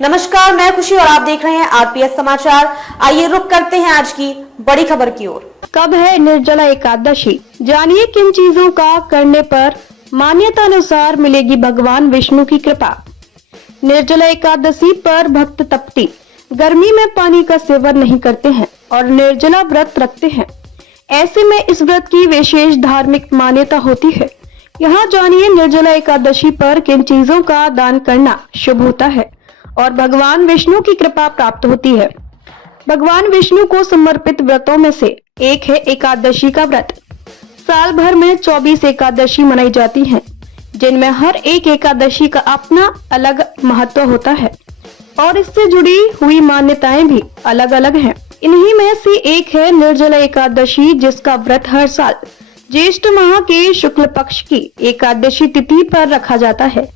नमस्कार, मैं खुशी और आप देख रहे हैं आरपीएस समाचार। आइए रुक करते हैं आज की बड़ी खबर की ओर। कब है निर्जला एकादशी, जानिए किन चीजों का करने पर मान्यता अनुसार मिलेगी भगवान विष्णु की कृपा। निर्जला एकादशी पर भक्त तपती गर्मी में पानी का सेवन नहीं करते हैं और निर्जला व्रत रखते हैं। ऐसे में इस व्रत की विशेष धार्मिक मान्यता होती है। यहाँ जानिए निर्जला एकादशी पर किन चीजों का दान करना शुभ होता है और भगवान विष्णु की कृपा प्राप्त होती है। भगवान विष्णु को समर्पित व्रतों में से एक है एकादशी का व्रत। साल भर में 24 एकादशी मनाई जाती हैं, जिनमें हर एक एकादशी का अपना अलग महत्व होता है और इससे जुड़ी हुई मान्यताएं भी अलग अलग हैं। इन्हीं में से एक है निर्जला एकादशी, जिसका व्रत हर साल ज्येष्ठ माह के शुक्ल पक्ष की एकादशी तिथि पर रखा जाता है।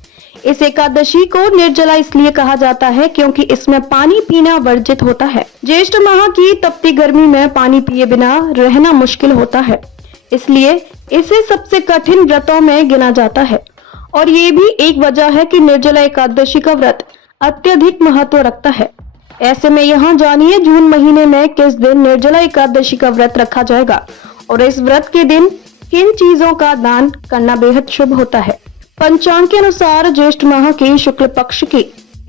इस एकादशी को निर्जला इसलिए कहा जाता है क्योंकि इसमें पानी पीना वर्जित होता है। ज्येष्ठ माह की तपती गर्मी में पानी पिए बिना रहना मुश्किल होता है, इसलिए इसे सबसे कठिन व्रतों में गिना जाता है। और ये भी एक वजह है कि निर्जला एकादशी का व्रत अत्यधिक महत्व रखता है। ऐसे में यहाँ जानिए जून महीने में किस दिन निर्जला एकादशी का व्रत रखा जाएगा और इस व्रत के दिन किन चीजों का दान करना बेहद शुभ होता है। पंचांग के अनुसार ज्येष्ठ माह की शुक्ल पक्ष की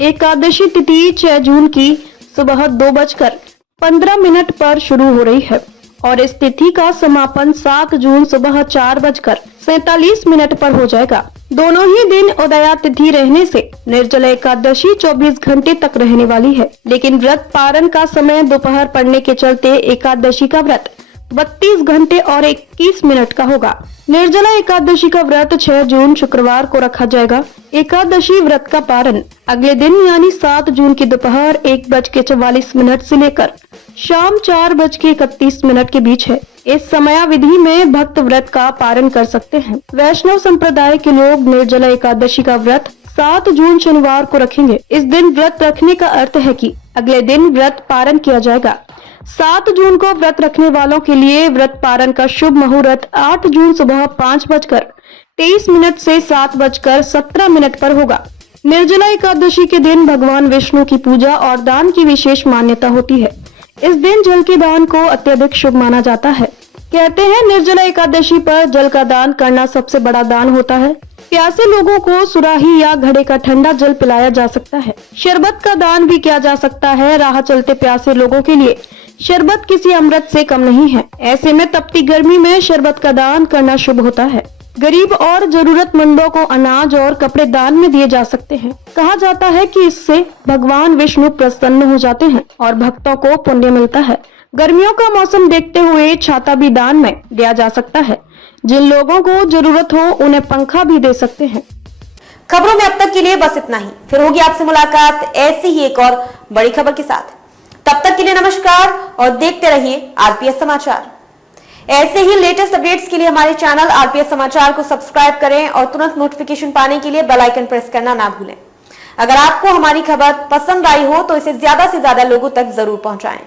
एकादशी तिथि 6 जून की सुबह 2:15 पर शुरू हो रही है और इस तिथि का समापन 7 जून सुबह 4:47 पर हो जाएगा। दोनों ही दिन उदया तिथि रहने से निर्जला एकादशी 24 घंटे तक रहने वाली है, लेकिन व्रत पारण का समय दोपहर पड़ने के चलते एकादशी का व्रत 32 घंटे और 21 मिनट का होगा। निर्जला एकादशी का व्रत 6 जून शुक्रवार को रखा जाएगा। एकादशी व्रत का पारण अगले दिन यानी 7 जून की दोपहर 1:44 से लेकर शाम 4:31 के बीच है। इस समयावधि में भक्त व्रत का पारण कर सकते हैं। वैष्णव संप्रदाय के लोग निर्जला एकादशी का व्रत 7 जून शनिवार को रखेंगे। इस दिन व्रत रखने का अर्थ है कि अगले दिन व्रत पारण किया जाएगा। 7 जून को व्रत रखने वालों के लिए व्रत पारण का शुभ मुहूर्त 8 जून सुबह 5:23 से 7:17 पर होगा। निर्जला एकादशी के दिन भगवान विष्णु की पूजा और दान की विशेष मान्यता होती है। इस दिन जल के दान को अत्यधिक शुभ माना जाता है। कहते हैं निर्जला एकादशी पर जल का दान करना सबसे बड़ा दान होता है। प्यासे लोगों को सुराही या घड़े का ठंडा जल पिलाया जा सकता है। शरबत का दान भी किया जा सकता है। राह चलते प्यासे लोगों के लिए शरबत किसी अमृत से कम नहीं है। ऐसे में तपती गर्मी में शरबत का दान करना शुभ होता है। गरीब और जरूरतमंदों को अनाज और कपड़े दान में दिए जा सकते हैं। कहा जाता है कि इससे भगवान विष्णु प्रसन्न हो जाते हैं और भक्तों को पुण्य मिलता है। गर्मियों का मौसम देखते हुए छाता भी दान में दिया जा सकता है। जिन लोगों को जरूरत हो उन्हें पंखा भी दे सकते हैं। खबरों में अब तक के लिए बस इतना ही। फिर होगी आपसे मुलाकात ऐसी ही एक और बड़ी खबर के साथ। तब तक के लिए नमस्कार और देखते रहिए आरपीएस समाचार। ऐसे ही लेटेस्ट अपडेट्स के लिए हमारे चैनल आरपीएस समाचार को सब्सक्राइब करें और तुरंत नोटिफिकेशन पाने के लिए बेल आइकन प्रेस करना ना भूलें। अगर आपको हमारी खबर पसंद आई हो तो इसे ज्यादा से ज्यादा लोगों तक जरूर पहुंचाएं।